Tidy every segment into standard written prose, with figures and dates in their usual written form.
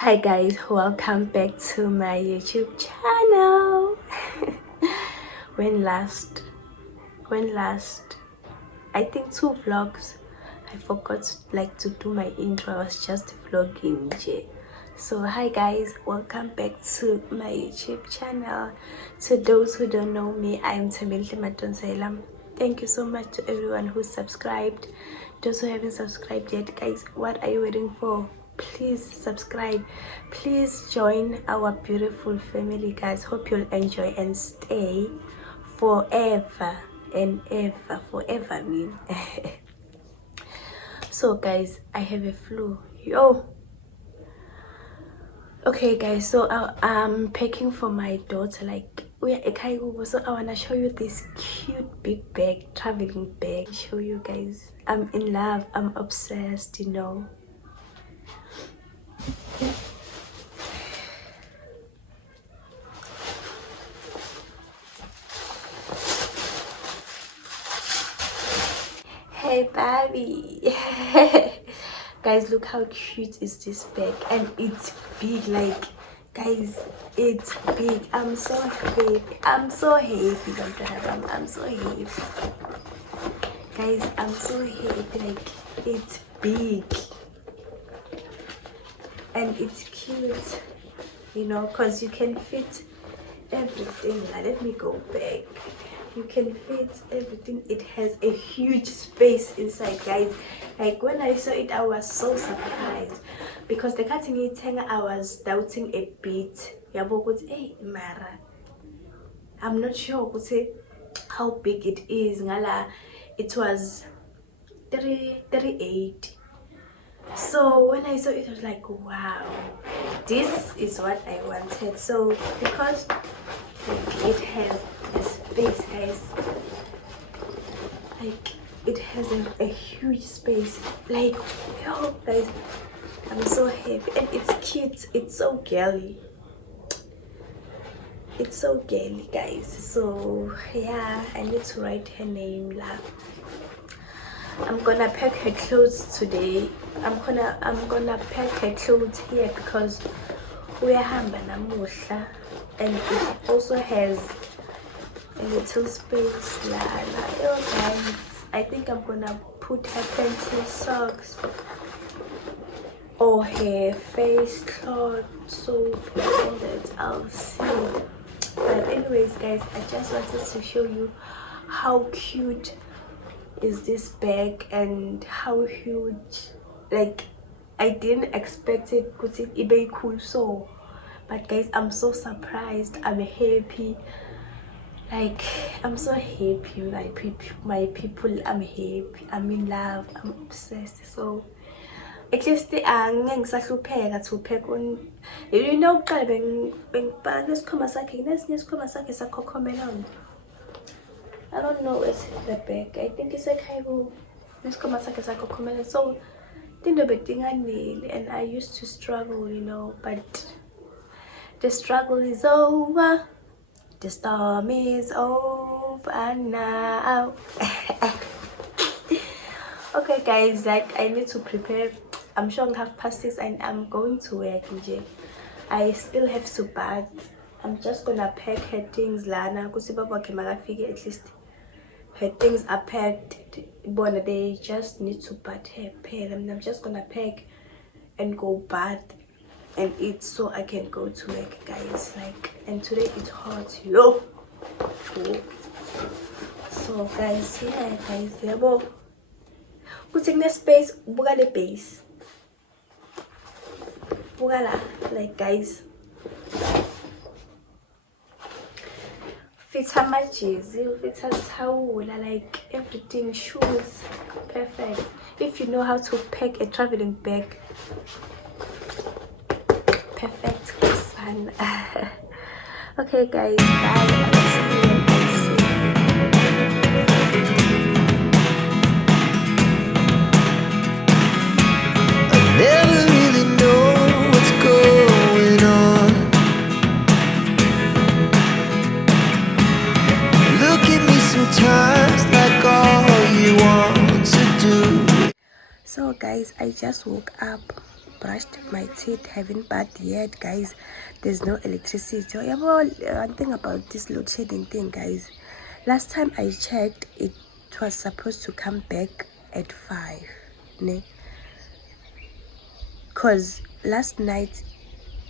Hi guys, welcome back to my YouTube channel. when last I think 2 vlogs I forgot to do my intro. I was just vlogging nje. So hi guys, welcome back to my YouTube channel. To those who don't know me, I am Thembelihle Madonsela. Thank you so much to everyone who subscribed. Those who haven't subscribed yet, guys, what are you waiting for? Please subscribe. Please join our beautiful family, guys. Hope you'll enjoy and stay forever and ever. Forever I mean. So guys, I have a flu. Yo. Okay guys, so I'm packing for my daughter. Like, we are a so I wanna show you this cute big bag, traveling bag. Show you guys. I'm in love. I'm obsessed, you know. Hey Barbie. Guys, look how cute is this bag, and it's big. Like, guys, it's big. I'm so happy. I'm so happy. I'm so happy, guys. I'm so happy. Like, it's big and it's cute, you know, because you can fit everything. Now let me go back. You can fit everything. It has a huge space inside, guys. Like, when I saw it, I was so surprised, because the cutting it, I was doubting a bit. Hey Mara, I'm not sure how big it is. Ngala, it was 38. So when I saw it, I was like, wow, this is what I wanted. So because it has a space, guys, like, it has a huge space. Like, yo guys, I'm so happy, and it's cute. It's so girly. It's so girly, guys. So yeah, I need to write her name. I'm gonna pack her clothes today. I'm gonna pack her clothes here because we are hamba namuhla, and it also has a little space. Oh guys, I think I'm gonna put her panty, socks, or her face cloth, so that I'll see. But anyways, guys, I just wanted to show you how cute is this bag and how huge. Like, I didn't expect it to be cool. So, but guys, I'm so surprised. I'm happy. Like, I'm so happy. My people, I'm happy. I'm in love. I'm obsessed. So at least ngisahlupheka to pack on, you know, uqala bengibhala nesikhwama sakhe nesinye sakhe sakhokhomelana. I don't know where's the bag. I think it's like nesikhwama sakhe sakhokhomelana. So tinto betinganele, and I used to struggle, you know, but the struggle is over. The storm is over now. Okay guys, like, I need to prepare. I'm sure I'm 6:30 and I'm going to work. I still have to bath. I'm just gonna pack her things lana kusi baba ke makafike. At least her things are packed. But they just need to bath her pale. I'm just gonna pack and go bath and eat so I can go to work, guys. Like, and today it's hot, yo. So guys, yeah guys, yabo, putting the space, buka the base, buka la. Like, guys, fit my jersey, fit a towel, like everything, shoes, perfect. If you know how to pack a traveling bag, perfect son. Okay guys, bye. I will see you when I see you. Never really know what's going on. Look at me sometimes like all you want to do. So guys, I just woke up. brushed my teeth, haven't bathed yet, guys. There's no electricity. Oh, yeah, well, one thing about this load shedding thing, guys. Last time I checked, it was supposed to come back at 5, ne? Cause last night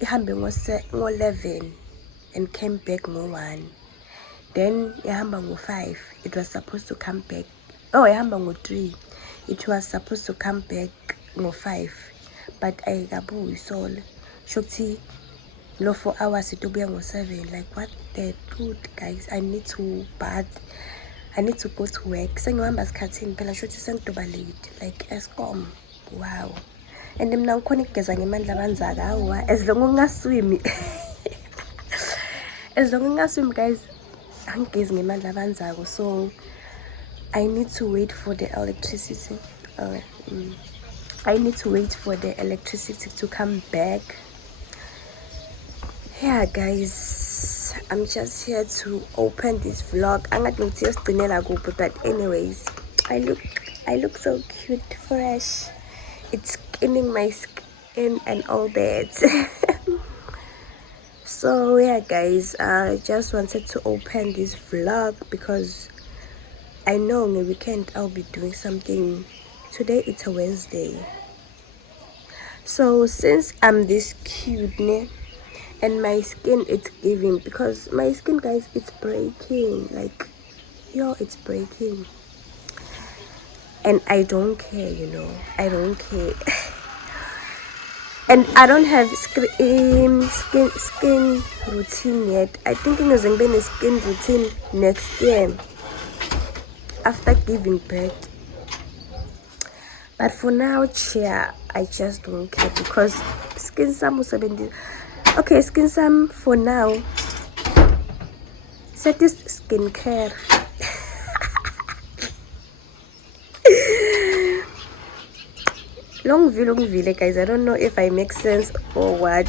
ihambe ngo-11 and came back ngo-1. Then ihamba ngo-5. It was supposed to come back. Oh, ihamba ngo-3. It was supposed to come back ngo-5. But ayikabuyi so shokthi lo 4 hours itobuya ngo-7. Like, what the truth, guys? I need to bath. I need to go to work. Sengihamba sikhathini phela shothi sengitoba late. Like, Eskom. Wow. And mina ngikhona ukugeza ngemandla abanzaka hawa as long ungaswimi. As long ungaswimi, guys, angigezi ngemandla abanzako. So I need to wait for the electricity. I need to wait for the electricity to come back. Yeah, guys, I'm just here to open this vlog. But anyways, I look so cute, fresh. It's skinning my skin and all that. So yeah, guys, I just wanted to open this vlog because I know on the weekend I'll be doing something. Today it's a Wednesday. So since I'm this cute, ne, and my skin it's giving, because my skin, guys, it's breaking. Like, yo, it's breaking. And I don't care, you know. I don't care. And I don't have skin routine yet. I think I'm going to be a skin routine next year after giving birth. But for now, cheer, I just don't care because skin sam 70. Okay, skin sam for now. Set this skincare. Long view, guys. I don't know if I make sense or what.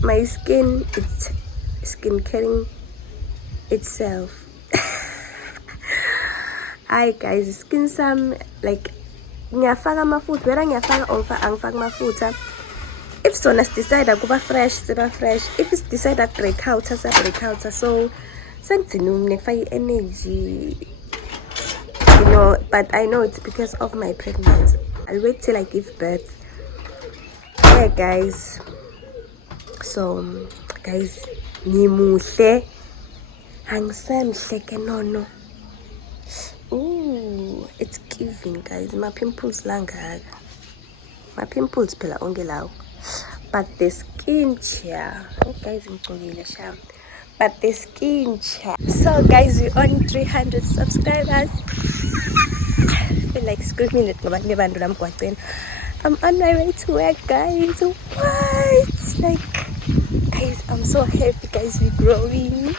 My skin, it's skincare itself. Hi, guys. Skin sam, like, ngiyafaka amafutha, whether ngiyafaka or angifaka amafutha. If sona decide kuba fresh, siba fresh. If it's decide break out, sa break out. So sengizini ngifaka energy, you know. But I know it's because of my pregnancy. I'll wait till I give birth. Yeah, guys. So, guys, ngimuhle. Angisemhle ke no. Ooh, it's giving, guys. My pimples langa. My pimples phela onke lawo. But the skin chair. Oh, guys, ngicokile sham. But the skin chair. So, guys, we're on 300 subscribers. I feel like screaming at nobody. I'm on my way to work, guys. What? Like, guys, I'm so happy, guys. We're growing.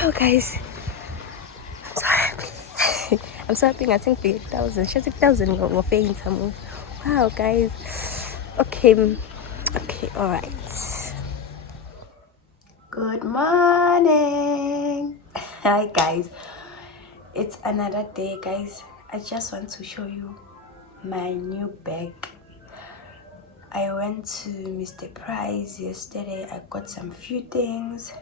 Yo, guys, I'm so happy. I'm so happy. I think 8,000. 6,000 go paying some. Wow, guys. Okay, all right. Good morning. Hi, guys. It's another day, guys. I just want to show you my new bag. I went to Mr. Price yesterday. I got some few things.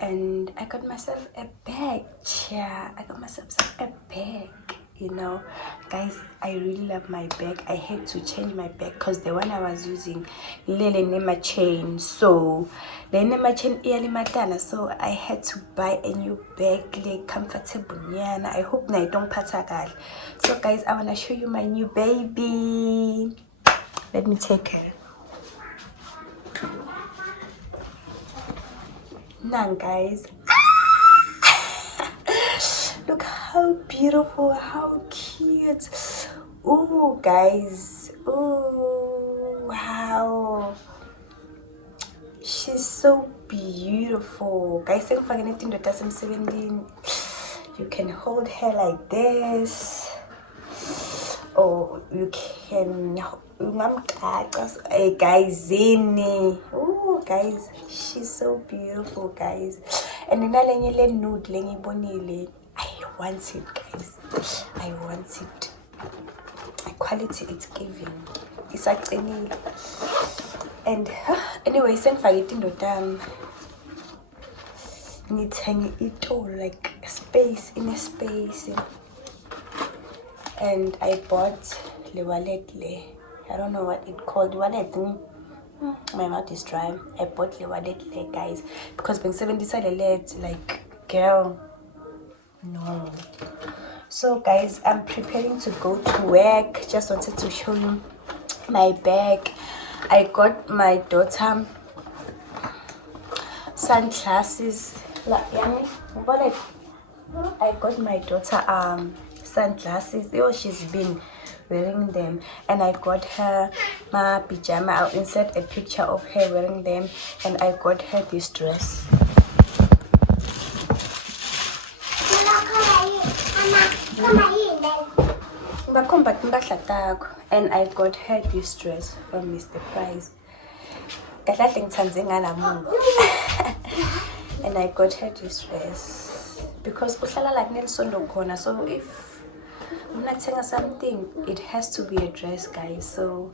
And I got myself a bag, yeah. I got myself a bag, you know. Guys, I really love my bag. I had to change my bag because the one I was using, Lele Nema chain. So, the Nema chain early matana. So, I had to buy a new bag, like comfortable. Yeah, I hope I don't patagal. So, guys, I want to show you my new baby. Let me take her. Now, guys, look how beautiful, how cute. Oh, guys, oh, wow, she's so beautiful, guys. You can hold her like this, or you can Hey guys, Zini. Oh guys, she's so beautiful, guys. And in the nude, I want it, guys. I want it. The quality it's giving. It's like any. And anyway, send for it in the dam. Needs hanging it all like space in a space. And I bought the wallet. I don't know what it called. Wallet. My mouth is dry. I bought the wallet, guys, because being 70 decided like girl, no. So guys, I'm preparing to go to work. Just wanted to show you my bag. I got my daughter sunglasses. I got my daughter sunglasses. She's been wearing them, and I got her my pajama. I'll insert a picture of her wearing them, and I got her this dress. And I got her this dress from Mr. Price. And I got her this dress because so if I'm not saying something, it has to be a dress, guys. So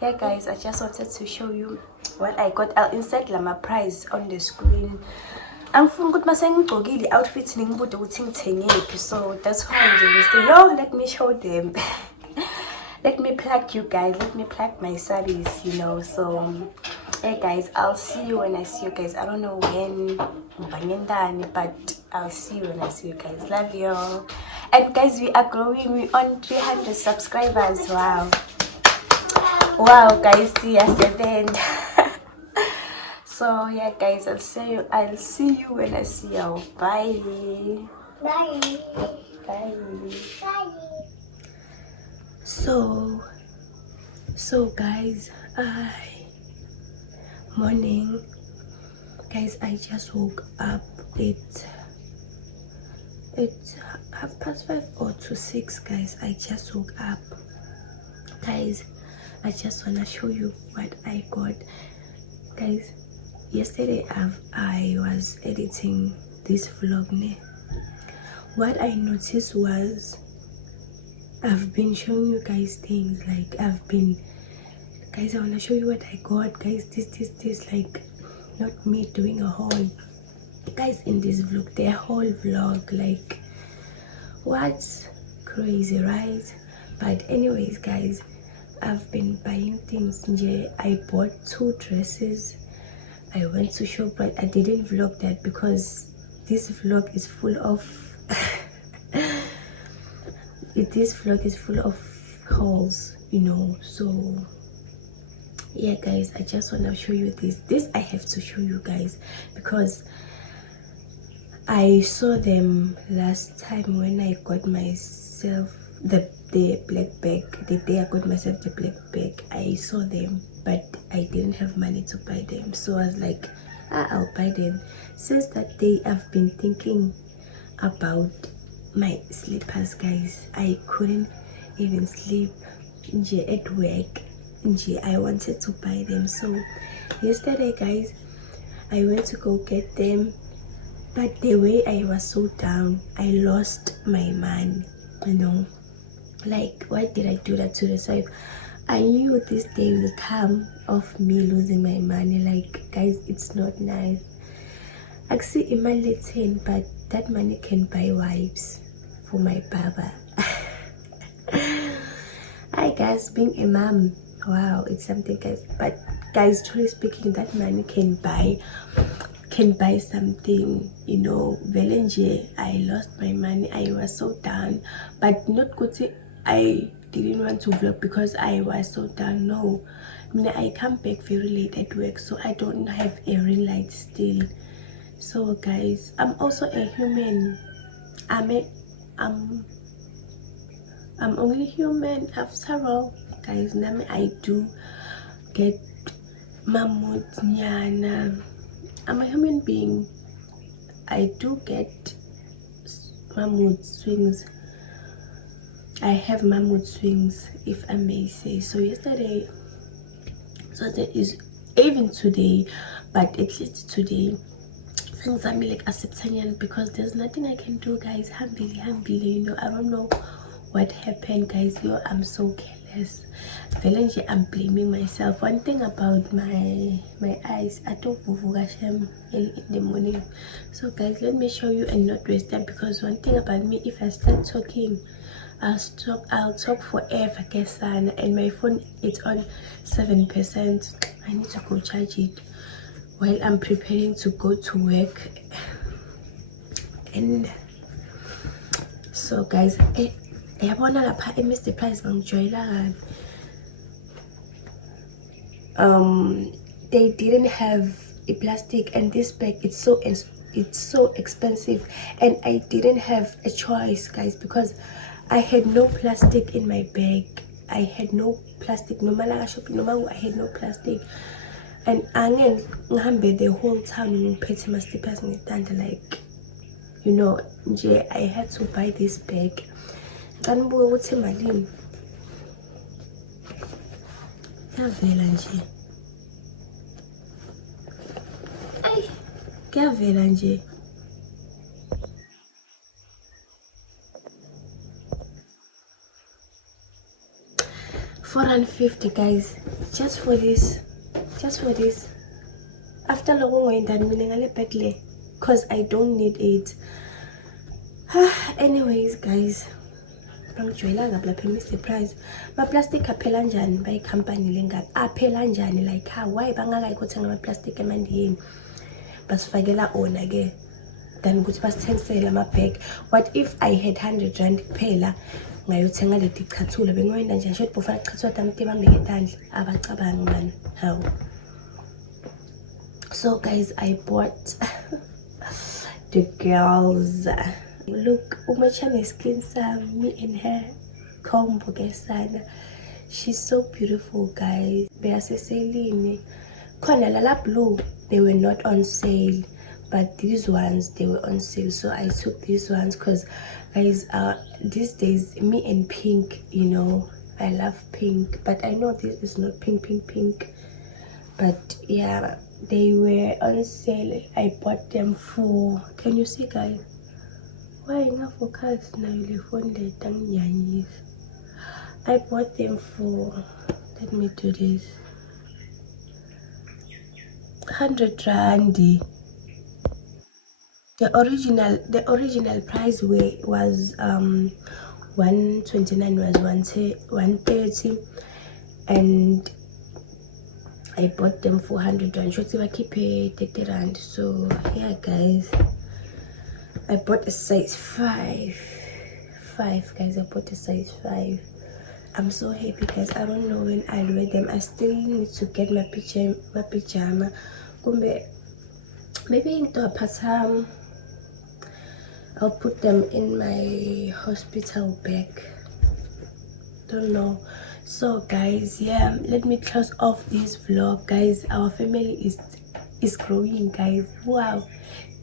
yeah guys, I just wanted to show you what I got. I'll insert my price on the screen. I'm from good the outfits so that's why I'm doing this. Let me show them. Let me plug you guys, let me plug my service, so hey guys, I'll see you when I see you guys. I don't know when, but I'll see you when I see you guys. Love you all. And guys, we are growing. We're on 300 subscribers. Wow guys, see us event. So yeah guys, I'll see you when I see you. Bye. So guys, morning guys, I just woke up. It's 5:30 or to 6 guys. I just woke up, guys. I just want to show you what I got, guys. Yesterday I was editing this vlog. What I noticed was I've been showing you guys things like guys, I want to show you what I got, guys. This like not me doing a haul, guys, in this vlog, the whole vlog, like what's crazy, right? But anyways guys, I've been buying things. I bought 2 dresses. I went to shop, but I didn't vlog that because this vlog is full of this vlog is full of hauls, so yeah guys, I just want to show you this I have to show you guys because I saw them last time when I got myself the black bag. The day I got myself the black bag, I saw them, but I didn't have money to buy them. So I was like, I'll buy them. Since that day, I've been thinking about my slippers, guys. I couldn't even sleep at work. I wanted to buy them. So yesterday, guys, I went to go get them, but the way I was so down, I lost my mind, like why did I do that to myself? I knew this day will come of me losing my money. Like guys, it's not nice. Actually, imagine 10, but that money can buy wipes for my baba. Hi guys, being a mom, wow, it's something, guys. But guys, truly speaking, that money can buy something, Velenje. I lost my money. I was so down, but not good. I didn't want to vlog because I was so down. No, I come back very late at work, so I don't have a ring light still. So guys, I'm also a human. I'm only human after all, guys. I do get mammoth nyana. I'm a human being. I do get my mood swings. I have my mood swings, if I may say. So yesterday, so there is even today, but at least today things are like acceptance, because there's nothing I can do, guys. Hambili, you know. I don't know what happened, guys. Yo, I'm so careless. Valencia, I'm blaming myself. One thing about my eyes, I don't shem in the morning. So guys, let me show you and not waste time, because one thing about me, if I start talking, I'll talk forever, guys. And my phone is on 7%. I need to go charge it while I'm preparing to go to work. And so guys, yabona lapha Mr. Price bangijoyela. They didn't have a plastic, and this bag, it's so expensive, and I didn't have a choice, guys, because I had no plastic in my bag. I had no plastic. No matter shopping, no matter, I had no plastic. And again, the whole town in petty my slippers like, you know, I had to buy this bag. And what's in my name? Kuyavela nje. 450, guys, just for this. After long done meaning because I don't need it. Anyways, guys, Mr. Price, my plastic aphela njani by company lenga aphela njani, like how why bangakayikuthenga ama plastic emandiyeni basifakela ona ke, then ukuthi basithengisele ama bag. What if I had 100 rand kuphela ngayothenga leti chathula, bengiyoyenda nje short bufana chathula tamti bambeke tandla abacabangi man how. So guys, I bought the girls. Look, umachane skin sam, me and her combo gesana. She's so beautiful, guys. Beaseseline. Kona lala blue, they were not on sale, but these ones, they were on sale. So I took these ones because, guys, these days me and pink, you know, I love pink, but I know this is not pink, but yeah, they were on sale. I bought them for, can you see, guys? Why not focus now? I bought them for, let me do this, 100 rand. The original price was 129, was 130, and I bought them for 100 rand. Should I keep 30 rand? So yeah, guys, I bought a size 5, guys. I bought a size 5. I'm so happy, guys. I don't know when I'll wear them. I still need to get my pajama. Maybe into a pattern. I'll put them in my hospital bag. Don't know. So guys, yeah, let me close off this vlog, guys. Our family is growing, guys. Wow,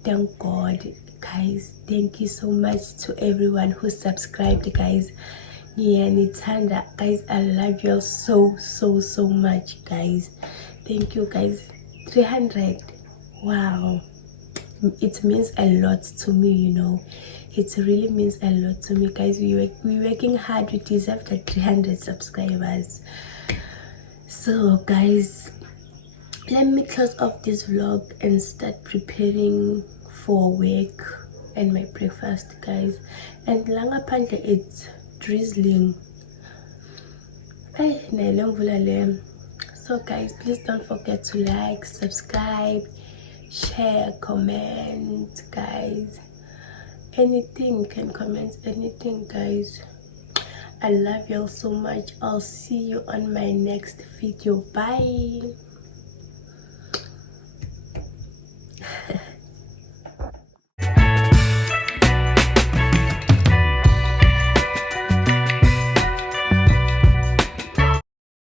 thank God, guys. Thank you so much to everyone who subscribed, guys. Yeah, Nitanda, guys, I love you all so much, guys. Thank you, guys. 300, wow, it means a lot to me, you know. It really means a lot to me, guys. We're working hard. We deserve the 300 subscribers. So guys, let me close off this vlog and start preparing for work and my breakfast, guys. And Langapanda, it's drizzling. So guys, please don't forget to like, subscribe, share, comment, guys. Anything, you can comment anything, guys. I love you all so much. I'll see you on my next video. Bye.